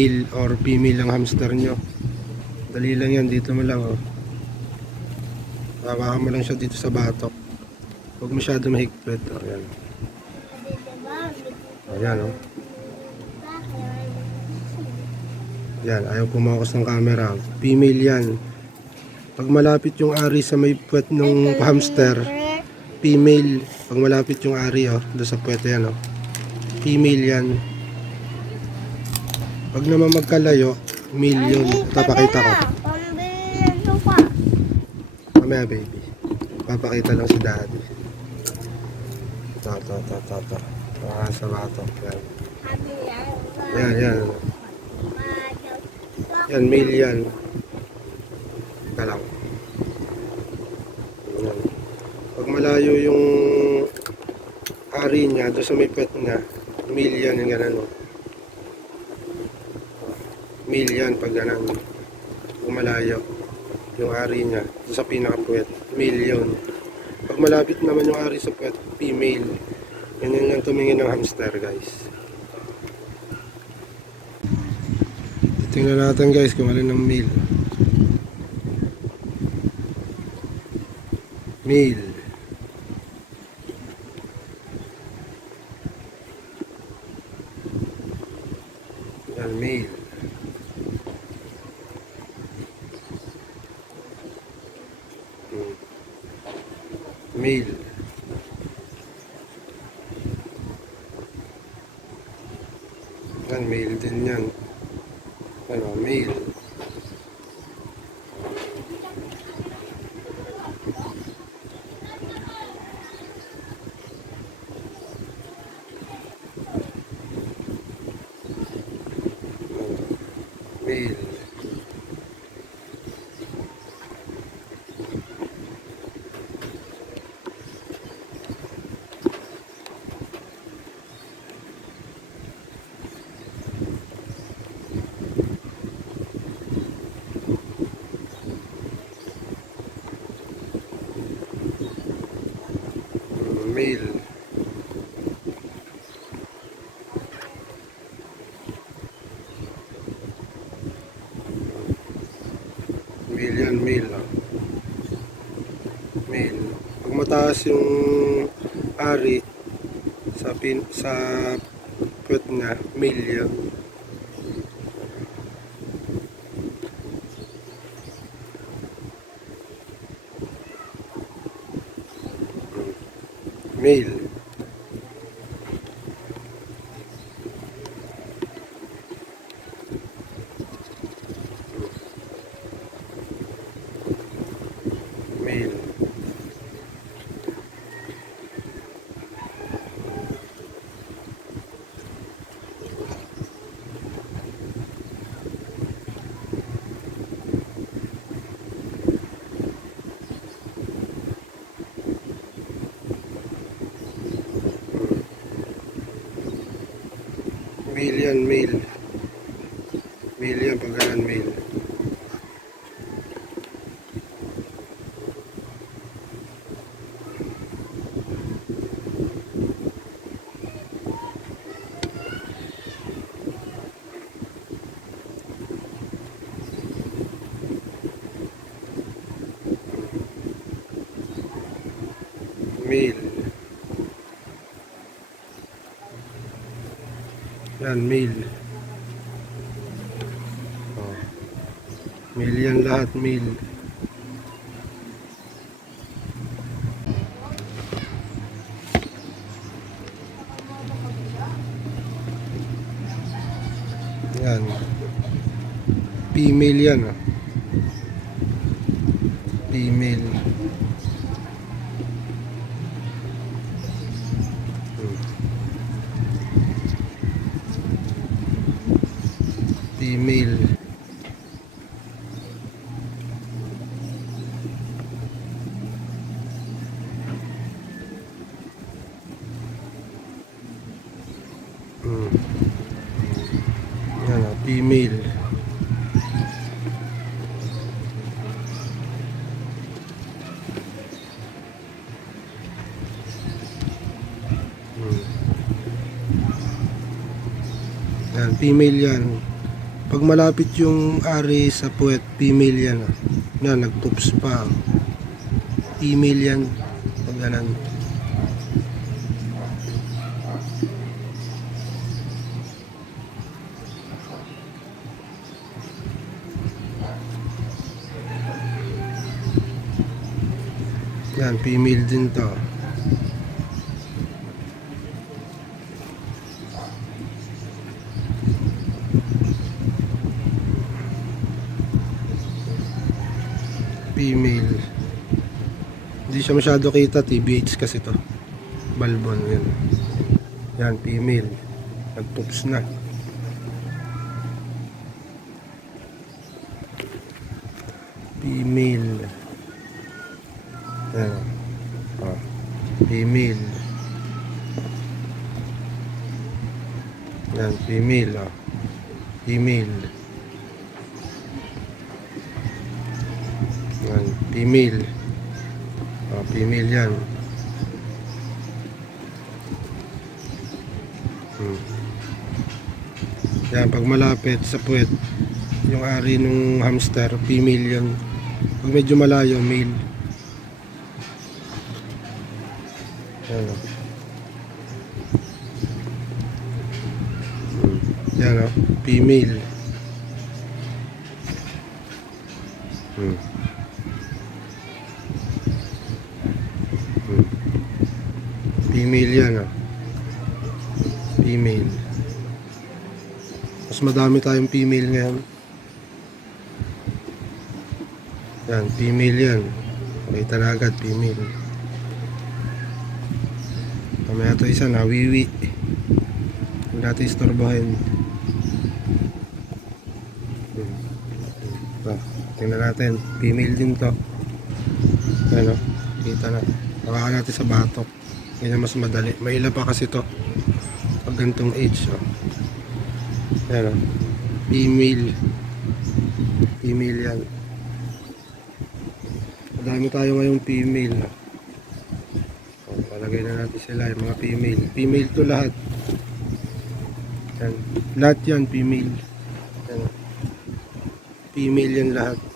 male or female ang hamster nyo. Dali lang yan, dito mo lang, oh. Hawakan mo lang siya dito sa batok. Huwag masyado mahigpit. O, yan. O, yan, oh. Yan, ayaw pumakas ng camera. Female yan. Pag malapit yung ari sa may puwet ng hamster, female. Pag malapit yung ari, oh, doon sa puwet, yan, oh. Female yan. Pag naman magkalayo, male yun. Papakita ko. Mamaya, baby. Papakita lang si daddy. Ito. Sa batok. Yan. Yan. Yan, male yan. Ika lang. Yan. Pag malayo yung ari niya, doon sa may pet niya, male yan, yung gano'n. Male yan pag gano'n. Pag malayo yung ari niya, doon sa pinaka-puwet, male yun. Pag malapit naman yung ari sa puwet, female. Ganyan lang tumingin ng hamster, guys. Tingnan natin, guys, kung alin ng male. Male. Yan, male. Male. Yan, male din yan. Ano, male. Male. Male. Male yan, male. Male. Pag mataas yung ari sa puwet niya, male yan. Male. Male. Male yan, male. Male yan pag ganun, male. Male. Yan, male. Oh. Male yan lahat, male. Yan. Female yan, ah. Female. Female. Yan, female. Yan, female yan. Pag malapit yung ari sa puwet, female yan. Yan, nagpups pa. Female yan. Pag ganan. Yan, female din to. Female. Hindi siya masyado kita, TBH kasi to. Balbon, yan. Yan, female. Nagpups na. Female. Yan. Oh. Female. Yan, female. Oh. Female. Yan, female. Oh, female yan. Yan, pag malapit sa puwet, yung ari ng hamster, female yan. Pag medyo malayo, male. Yan o. Yan o, female. Female yan o. Female. Mas madami tayong female ngayon. Yan, female yan. Makita na agad, female. Kamaya ito isa na, wiwi. Huwag natin istorbohin. Ito, tingnan natin. Female din to. Ano, kita na. Hawakan natin sa batok. Yan mas madali. May ila pa kasi to. Pag gantong age. Oh. Yan o. Female. Female yan. Madami tayo ngayong female. O, palagay na natin sila yung mga female. Female to lahat. Yan. Lahat yan female. Yan. Female yan lahat.